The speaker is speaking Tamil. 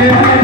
Yeah.